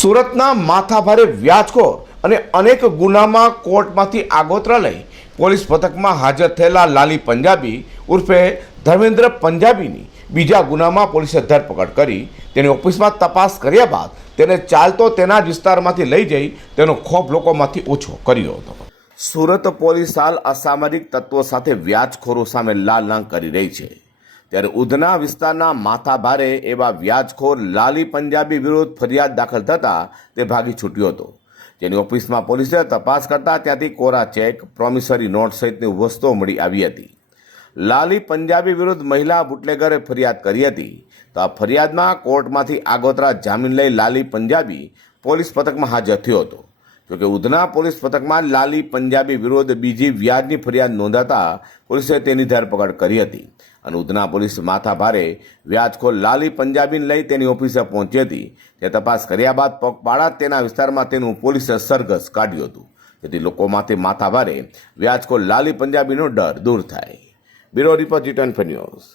સુરતના માથાભારે વ્યાજખોર અને અનેક ગુનામાં કોર્ટમાંથી આગોતરા લઈ પોલીસ પથકમાં હાજર થયેલા લાલી પંજાબી ઉર્ફે ધર્મેન્દ્ર પંજાબીની બીજા ગુનામાં પોલીસે ધરપકડ કરી, તેની ઓફિસમાં તપાસ કર્યા બાદ તેને ચાલતો તેના જ વિસ્તારમાંથી લઈ જઈ તેનો ખોફ લોકોમાંથી ઓછો કર્યો હતો. સુરત પોલીસ હાલ અસામાજિક તત્વો સાથે વ્યાજખોરો સામે લાલ કરી રહી છે. ત્યારે ઉધના વિસ્તારના માથાભારે એવા વ્યાજખોર લાલી પંજાબી વિરુદ્ધ ફરિયાદ દાખલ થતાં તે ભાગી છૂટ્યો હતો. જેની ઓફિસમાં પોલીસે તપાસ કરતા ત્યાંથી કોરા ચેક, પ્રોમિસરી નોટ સહિતની વસ્તુઓ મળી આવી હતી. લાલી પંજાબી વિરુદ્ધ મહિલા બુટલેગરે ફરિયાદ કરી હતી. તો આ ફરિયાદમાં કોર્ટમાંથી આગોતરા જામીન લઈ લાલી પંજાબી પોલીસ પથકમાં હાજર થયો હતો. જોકે ઉધના પોલીસ પથકમાં લાલી પંજાબી વિરુદ્ધ બીજી વ્યાજની ફરિયાદ નોંધાતા પોલીસે તેની ધરપકડ કરી હતી. અને ઉધના પોલીસ માથાભારે વ્યાજખોર લાલી પંજાબીને લઈ તેની ઓફિસે પહોંચી હતી. તે તપાસ કર્યા બાદ પગપાળા તેના વિસ્તારમાં તેનું પોલીસે સરઘસ કાઢ્યું હતું. જેથી લોકોમાંથી માથાભારે વ્યાજખોર લાલી પંજાબીનો ડર દૂર થાય. Bureau report return ફેન્યુઝ